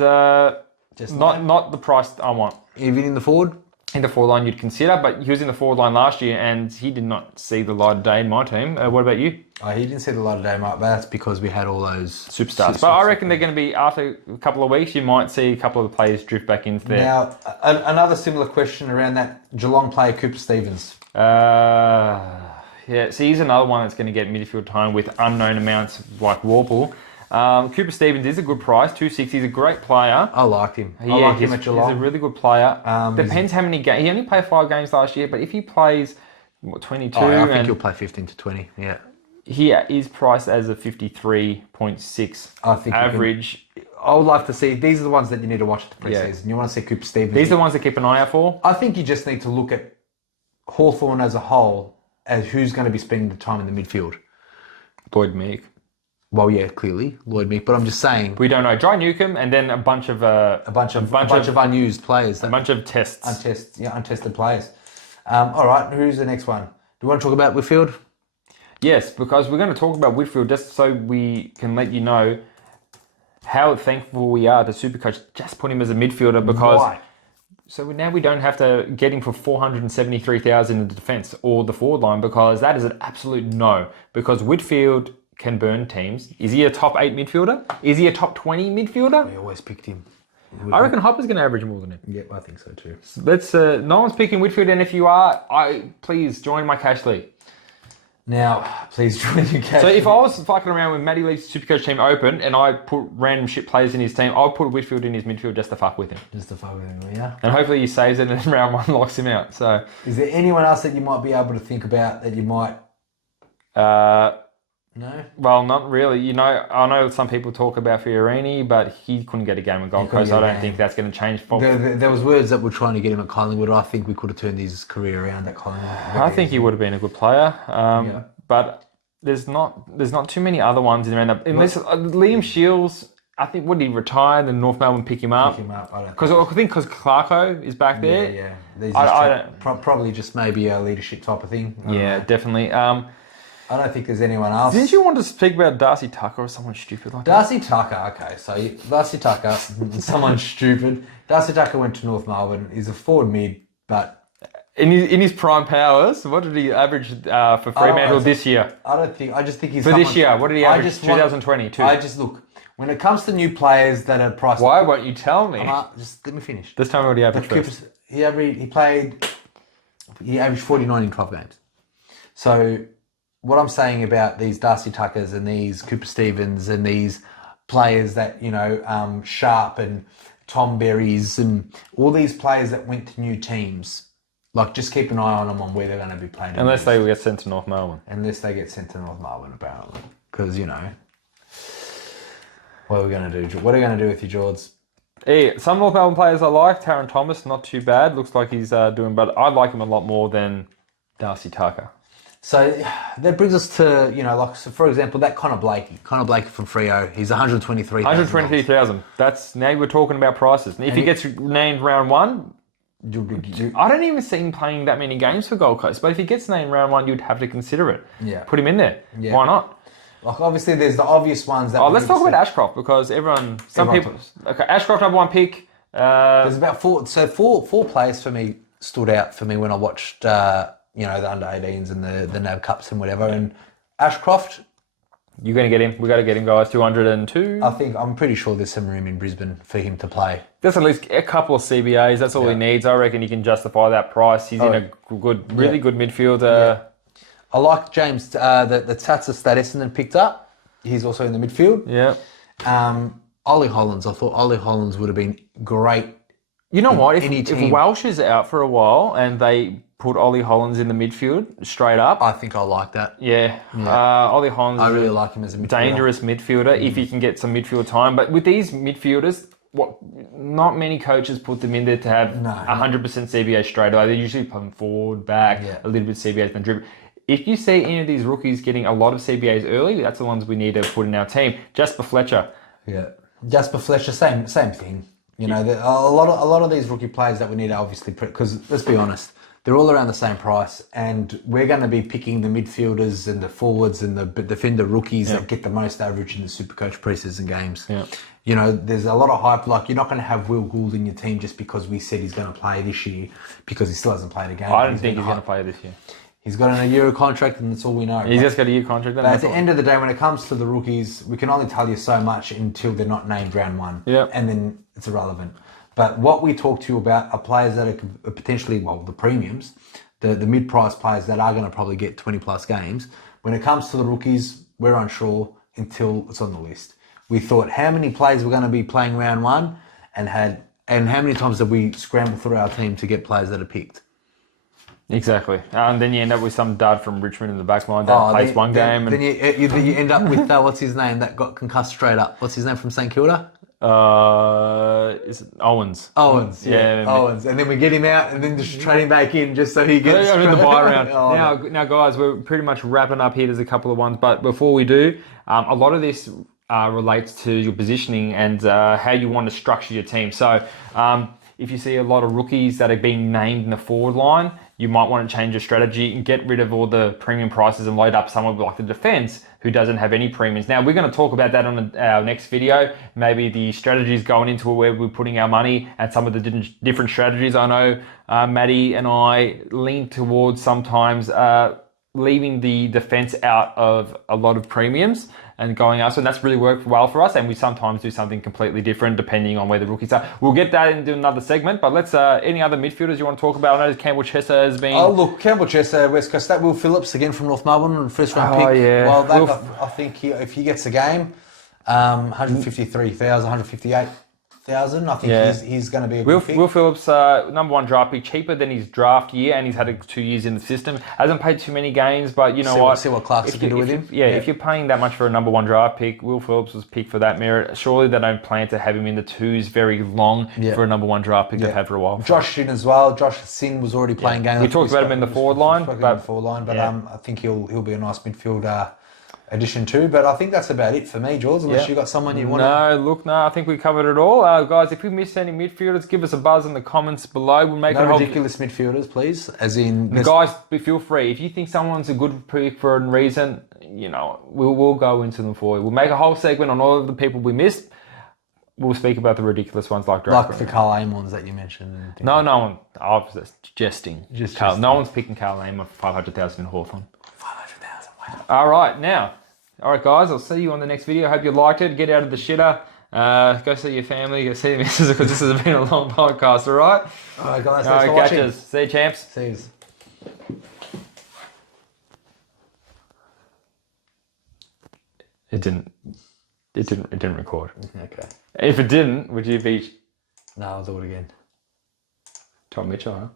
just not the price I want. Even in the forward? In the forward line you'd consider, but he was in the forward line last year and he did not see the light of day in my team. What about you? He didn't see the light of day, mate, but that's because we had all those superstars. But I reckon they're going to be, after a couple of weeks, you might see a couple of the players drift back into there. Now, another similar question around that Geelong player, Cooper Stevens. Yeah, so he's another one that's going to get midfield time with unknown amounts like Warple. Cooper Stevens is a good price, 260. He's a great player. I liked him. I like him at Geelong. He's a really good player. Depends how many games. He only played 5 games last year, but if he plays 22... I think he'll play 15 to 20, yeah. He is priced as a 53.6 average. I would like to see... These are the ones that you need to watch at the preseason. You want to see Cooper Stevens. These are the ones to keep an eye out for. I think you just need to look at Hawthorn as a whole as who's going to be spending the time in the midfield. Lloyd Meek. Well, yeah, clearly Lloyd Meek, but I'm just saying we don't know. Dry Newcomb, and then a bunch of unused players, a bunch of tests, untested players. All right, who's the next one? Do you want to talk about Whitfield? Yes, because we're going to talk about Whitfield just so we can let you know how thankful we are to Supercoach just put him as a midfielder because. Why? So now we don't have to get him for 473,000 in the defence or the forward line because that is an absolute no. Because Whitfield can burn teams. Is he a top 8 midfielder? Is he a top 20 midfielder? We always picked him. I reckon Hopper's going to average more than him. Yeah, I think so too. Let's. No one's picking Whitfield, and if you are, please join my cash league. Now, please join the cash. So if I was fucking around with Matty Lee's Supercoach team open, and I put random shit players in his team, I'll put Whitfield in his midfield just to fuck with him. Just to fuck with him, yeah. And hopefully he saves it, and in round 1 locks him out. So, is there anyone else that you might be able to think about that you might? No? Well, not really. You know, I know some people talk about Fiorini, but he couldn't get a game at Gold Coast. I don't think that's going to change. There was words that were trying to get him at Collingwood. I think we could have turned his career around at Collingwood. I think he would have been a good player. But there's not too many other ones in around that. Unless Liam Shields, I think, would he retire? Then North Melbourne pick him up. Because I think Clarko is back there. Yeah. Probably just maybe a leadership type of thing. Yeah, definitely. I don't think there's anyone else. Didn't you want to speak about Darcy Tucker or someone stupid like Darcy Tucker, okay. So Darcy Tucker, someone stupid. Darcy Tucker went to North Melbourne. He's a forward mid, but... In his prime powers, what did he average for Fremantle this year? I just think he's... For this year, what did he average 2022? Look, when it comes to new players that are priced... Why won't you tell me? Just let me finish. This time what he averaged first. He averaged 49 in 12 games. So... What I'm saying about these Darcy Tuckers and these Cooper Stevens and these players that, Sharp and Tom Berries and all these players that went to new teams, like just keep an eye on them on where they're going to be playing. Unless they get sent to North Melbourne. Unless they get sent to North Melbourne, apparently. Because, what are we going to do? What are we going to do with you, Jords? Hey, some North Melbourne players I like. Taron Thomas, not too bad. Looks like he's doing, but I like him a lot more than Darcy Tucker. So that brings us to, for example, that Connor Blakey from Freo. He's 123,000. 123,000. That's, now we're talking about prices. And if he gets named round 1, I don't even see him playing that many games for Gold Coast. But if he gets named round 1, you'd have to consider it. Yeah. Put him in there. Yeah. Why not? Like, obviously, there's the obvious ones that... let's talk about Ashcroft, because people... Okay, Ashcroft, number 1 pick. There's about four players for me stood out for me when I watched... the under-18s and the NAB Cups and whatever. And Ashcroft... You're going to get him. We've got to get him, guys. 202. I'm pretty sure there's some room in Brisbane for him to play. There's at least a couple of CBAs. That's all he needs. I reckon he can justify that price. He's in a really good midfield. I like James, the Tatsa that Essendon picked up. He's also in the midfield. Yeah. Ollie Hollands. I thought Ollie Hollands would have been great. You know what? If Welsh is out for a while and they put Ollie Hollands in the midfield straight up, I think I like that. Yeah. Ollie Hollands. I really like him as a midfielder. Dangerous midfielder if he can get some midfield time. But with these midfielders, not many coaches put them in there to have 100% CBA straight away. They're usually putting forward, back, a little bit CBAs, then dribble. If you see any of these rookies getting a lot of CBAs early, that's the ones we need to put in our team. Jasper Fletcher. Yeah. Jasper Fletcher, same thing. You know, a lot of these rookie players that we need to obviously, because let's be honest, they're all around the same price, and we're going to be picking the midfielders and the forwards and the defender rookies that get the most average in the Supercoach preseason games. Yeah. You know, there's a lot of hype. Like, you're not going to have Will Gould in your team just because we said he's going to play this year, because he still hasn't played a game. I don't think he's going to play this year. He's got a Euro contract, and that's all we know. He's just got a year contract. But at the end of the day, when it comes to the rookies, we can only tell you so much until they're not named round one. Yeah. And then it's irrelevant. But what we talk to you about are players that are potentially, the premiums, the mid-price players that are going to probably get 20-plus games. When it comes to the rookies, we're unsure until it's on the list. We thought how many players were going to be playing round one, and how many times have we scrambled through our team to get players that are picked. Exactly. And then you end up with some dud from Richmond in the back line that plays one game. Then you end up with, what's his name, that got concussed straight up. What's his name from St Kilda? Is it Owens? Owens, yeah. Owens. And then we get him out and then just trade him back in just so he gets... in the buy round. Now, guys, we're pretty much wrapping up here. There's a couple of ones. But before we do, a lot of this relates to your positioning and how you want to structure your team. So if you see a lot of rookies that are being named in the forward line, you might want to change your strategy and get rid of all the premium prices and load up someone like the defense who doesn't have any premiums. Now, we're going to talk about that on our next video. Maybe the strategies going into where we're putting our money and some of the different strategies. I know Mati and I lean towards sometimes leaving the defense out of a lot of premiums and going up. So that's really worked well for us. And we sometimes do something completely different depending on where the rookies are. We'll get that into another segment, but let's, any other midfielders you want to talk about? I know Campbell Chesser has been... Oh, look, Campbell Chesser, West Coast. That Will Phillips, again from North Melbourne, first round pick. Oh, yeah. Well, I think if he gets a game, 153,000, 158,000, I think he's going to be a good pick. Will Phillips, number one draft pick, cheaper than his draft year, and he's had 2 years in the system. Hasn't played too many games, but you know what? See what Clarkson can do with him. If you're paying that much for a number one draft pick, Will Phillips was picked for that merit. Surely they don't plan to have him in the twos very long for a number one draft pick they've had for a while. Josh Sin as well. Josh Sin was already playing games. We talked about him in the forward line. But I think he'll be a nice midfielder addition too, but I think that's about it for me, Jules, unless you got someone you want to... I think we covered it all. Guys, if we missed any midfielders, give us a buzz in the comments below. We'll make ridiculous midfielders, please, as in... Guys, feel free. If you think someone's a good pick for a reason, you know, we'll go into them for you. We'll make a whole segment on all of the people we missed. We'll speak about the ridiculous ones like the Carl Amons that you mentioned. No one. I was just jesting. No one's picking Carl Amon for 500,000 in Hawthorn. 500,000, wow. All right, guys, I'll see you on the next video. I hope you liked it. Get out of the shitter. Go see your family. Go see your missus, because this has been a long podcast, all right? All right, guys. Thanks for watching. See you, champs. See you. It didn't record. Okay. If it didn't, would you be... No, I'll do it again. Tom Mitchell, huh?